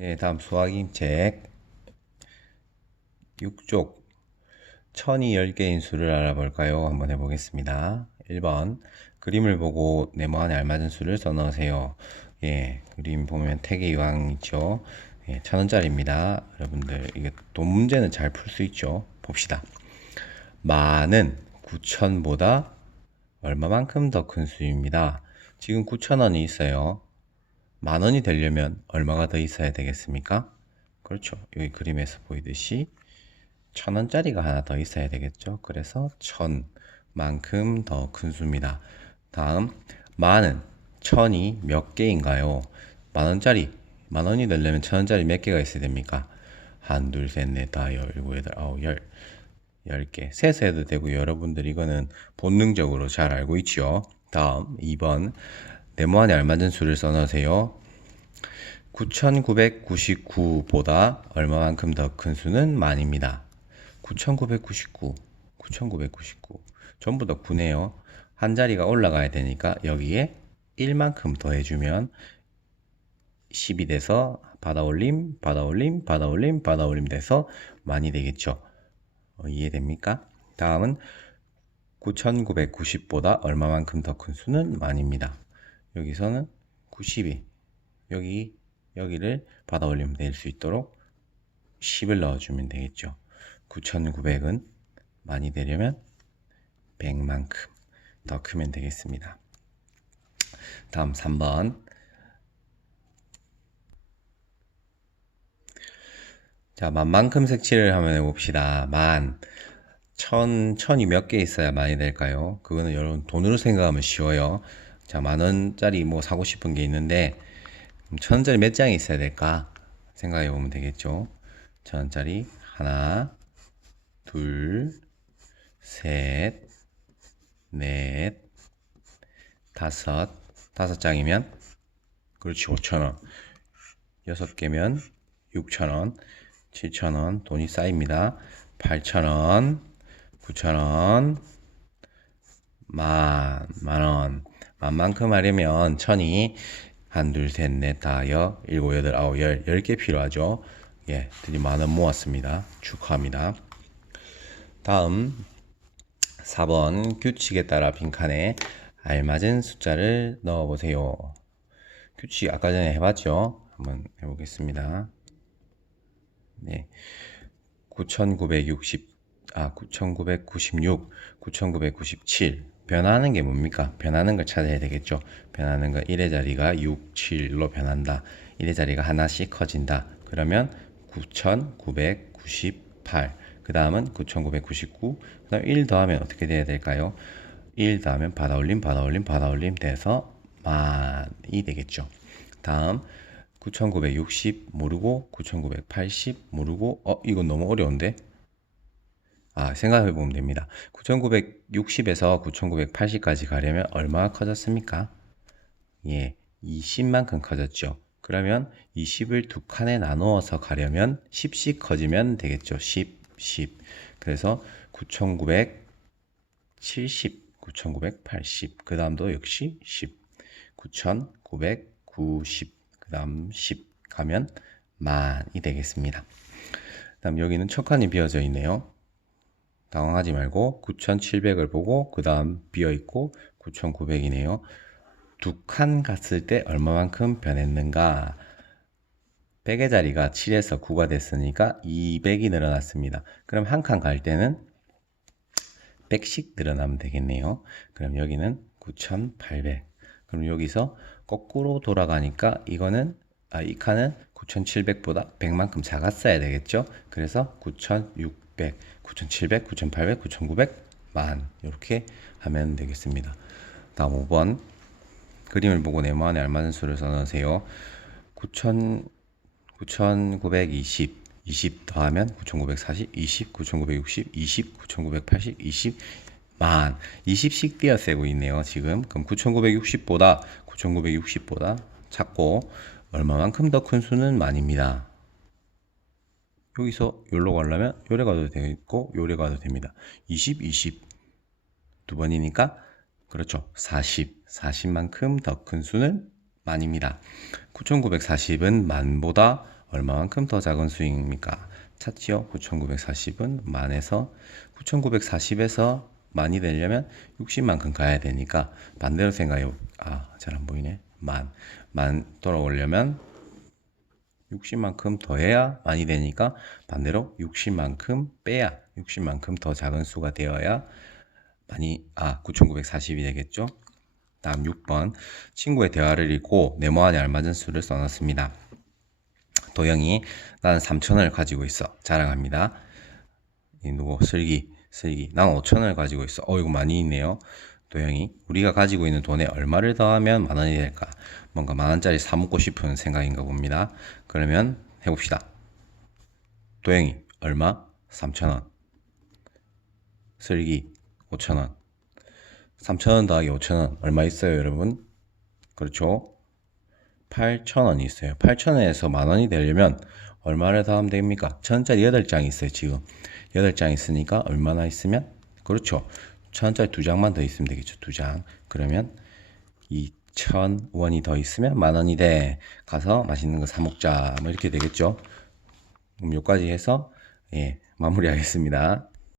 예, 다음 수학임책 6쪽 천이 10개인 수를 알아볼까요? 한번 해보겠습니다. 1번 그림을 보고 네모 안에 알맞은 수를 써넣으세요. 예, 그림 보면 태계 이왕 있죠. 예, 천 원짜리입니다. 여러분들 이게 돈 문제는 잘 풀 수 있죠. 봅시다. 만은 9천보다 얼마만큼 더 큰 수입니다. 지금 9천 원이 있어요. 만 원이 되려면 얼마가 더 있어야 되겠습니까? 그렇죠. 여기 그림에서 보이듯이 천 원짜리가 하나 더 있어야 되겠죠. 그래서 천만큼 더 큰 수입니다. 다음 만은 천이 몇 개인가요? 만 원짜리 만 원이 되려면 천 원짜리 몇 개가 있어야 됩니까? 한, 둘, 셋, 넷, 다, 열, 일곱, 여덟, 아홉, 열. 10개. 세서 해도 되고 여러분들 이거는 본능적으로 잘 알고 있죠. 다음 2번 네모 안에 알맞은 수를 써넣으세요. 9999보다 얼마만큼 더 큰 수는 만입니다. 9999, 9999 전부 다 9네요. 한 자리가 올라가야 되니까 여기에 1만큼 더해주면 10이 돼서 받아올림, 받아올림, 받아올림, 받아올림 돼서 만이 되겠죠. 어, 이해됩니까? 다음은 9990보다 얼마만큼 더 큰 수는 만입니다. 여기서는 90이 여기 여기를 받아 올리면 될 수 있도록 10을 넣어주면 되겠죠. 9900은 많이 되려면 100만큼 더 크면 되겠습니다. 다음 3번 자, 만만큼 색칠을 한번 해봅시다. 만. 천, 천이 몇 개 있어야 많이 될까요? 그거는 여러분 돈으로 생각하면 쉬워요. 자, 만 원짜리 뭐 사고 싶은 게 있는데, 천 원짜리 몇 장이 있어야 될까? 생각해 보면 되겠죠. 천 원짜리 하나, 둘, 셋, 넷, 다섯, 다섯 장이면, 그렇지, 오천 원. 여섯 개면 육천 원. 7,000원 돈이 쌓입니다. 8,000원, 9,000원, 만, 만 원. 만만큼 하려면 천이 한, 둘, 셋, 넷, 다, 여, 일곱, 여덟, 아홉, 열, 열 개 필요하죠. 예, 드디 만원 모았습니다. 축하합니다. 다음 4번 규칙에 따라 빈칸에 알맞은 숫자를 넣어보세요. 규칙 아까 전에 해봤죠? 한번 해보겠습니다. 네. 9960, 아, 9996, 9997. 변하는 게 뭡니까? 변하는 걸 찾아야 되겠죠. 변하는 거 1의 자리가 6, 7로 변한다. 1의 자리가 하나씩 커진다. 그러면 9998. 그 다음은 9999. 그 다음 1 더하면 어떻게 돼야 될까요? 1 더하면 받아 올림, 받아 올림, 받아 올림 돼서 만이 되겠죠. 다음 9960 모르고 9980 모르고 어 이건 너무 어려운데 아 생각해 보면 됩니다. 9960에서 9980까지 가려면 얼마가 커졌습니까? 예 20만큼 커졌죠. 그러면 20을 두 칸에 나누어서 가려면 10씩 커지면 되겠죠. 10 10 그래서 9970 9980 그 다음도 역시 10 9990 그 다음 10 가면 만이 되겠습니다. 그 다음 여기는 첫 칸이 비어져 있네요. 당황하지 말고 9700을 보고 그 다음 비어있고 9900이네요. 두 칸 갔을 때 얼마만큼 변했는가 100의 자리가 7에서 9가 됐으니까 200이 늘어났습니다. 그럼 한 칸 갈 때는 100씩 늘어나면 되겠네요. 그럼 여기는 9800 그럼 여기서 거꾸로 돌아가니까 이거는 아, 이 칸은 9700보다 100만큼 작았어야 되겠죠. 그래서 9600, 9700, 9800, 9900, 만 이렇게 하면 되겠습니다. 다음 5번 그림을 보고 네모 안에 알맞은 수를 써넣으세요. 9000, 9920 20 더하면 9940, 20, 9960, 20, 9980, 20, 만 20씩 띄어쓰고 있네요. 지금 그럼 9960보다 9960보다 작고 얼마만큼 더 큰 수는 만입니다. 여기서 요로 가려면 요래 가도 되고 요래 가도 됩니다. 20, 20 두 번이니까 그렇죠. 40, 40만큼 더 큰 수는 만입니다. 9940은 만보다 얼마만큼 더 작은 수익입니까? 찾지요? 9,940은 만에서 9,940에서 만이 되려면 60만큼 가야 되니까 반대로 생각해 아, 잘 안 보이네. 만. 만 돌아오려면 60만큼 더해야 많이 되니까 반대로 60만큼 빼야 60만큼 더 작은 수가 되어야 많이 아 9940이 되겠죠. 다음 6번 친구의 대화를 읽고 네모 안에 알맞은 수를 써놨습니다. 도영이 나는 3천원을 가지고 있어 자랑합니다. 이 누구 슬기 슬기 난 5천원을 가지고 있어 어 이거 많이 있네요. 도영이 우리가 가지고 있는 돈에 얼마를 더하면 만 원이 될까? 뭔가 만 원짜리 사 먹고 싶은 생각인가 봅니다. 그러면 해봅시다. 도영이 얼마? 3천원. 슬기 5천원. 3천원 더하기 5천원 얼마 있어요 여러분? 그렇죠? 8천원이 있어요. 8천원에서 만 원이 되려면 얼마를 더하면 됩니까? 천원짜리 8장이 있어요 지금. 8장 있으니까 얼마나 있으면? 그렇죠. 천원짜리 두 장만 더 있으면 되겠죠. 두 장. 그러면 2,000원이 더 있으면 만 원이 돼. 가서 맛있는 거 사 먹자. 뭐 이렇게 되겠죠. 그럼 여기까지 해서 예, 마무리하겠습니다.